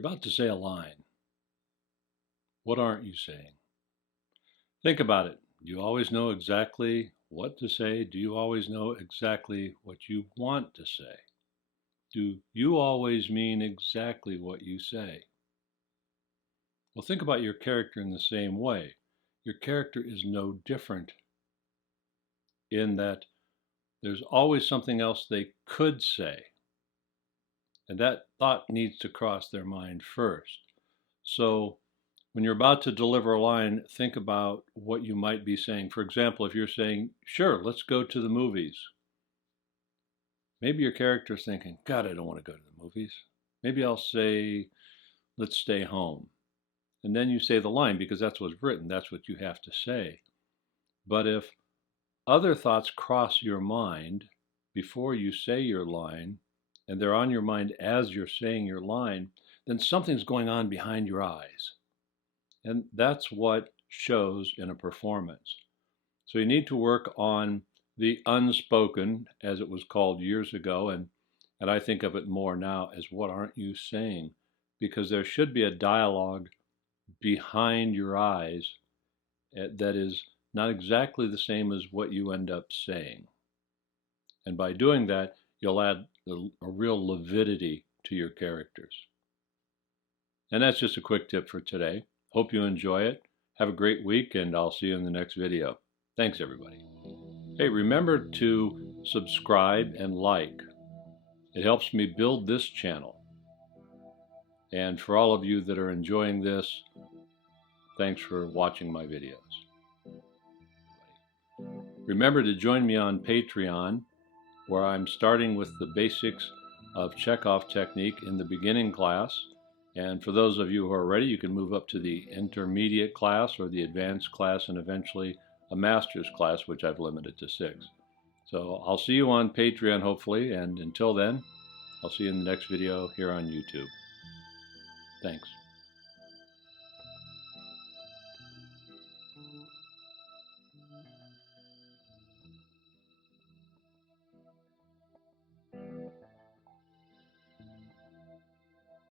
about to say a line. What aren't you saying? Think about it. Do you always know exactly what to say? Do you always know exactly what you want to say? Do you always mean exactly what you say? Well, think about your character in the same way. Your character is no different in that there's always something else they could say. And that thought needs to cross their mind first. So when you're about to deliver a line, think about what you might be saying. For example, if you're saying, sure, let's go to the movies. Maybe your character's thinking, God, I don't want to go to the movies. Maybe I'll say, let's stay home. And then you say the line because that's what's written. That's what you have to say. But if other thoughts cross your mind before you say your line, and they're on your mind as you're saying your line, then something's going on behind your eyes. And that's what shows in a performance. So you need to work on the unspoken, as it was called years ago, and I think of it more now as what aren't you saying? Because there should be a dialogue behind your eyes that is not exactly the same as what you end up saying. And by doing that, you'll add a real lividity to your characters. And that's just a quick tip for today. Hope you enjoy it. Have a great week, and I'll see you in the next video. Thanks, everybody. Hey, remember to subscribe and like. It helps me build this channel. And for all of you that are enjoying this, thanks for watching my videos. Remember to join me on Patreon, where I'm starting with the basics of Chekhov technique in the beginning class. And for those of you who are ready, you can move up to the intermediate class or the advanced class and eventually a master's class, which I've limited to 6. So I'll see you on Patreon, hopefully. And until then, I'll see you in the next video here on YouTube. Thanks.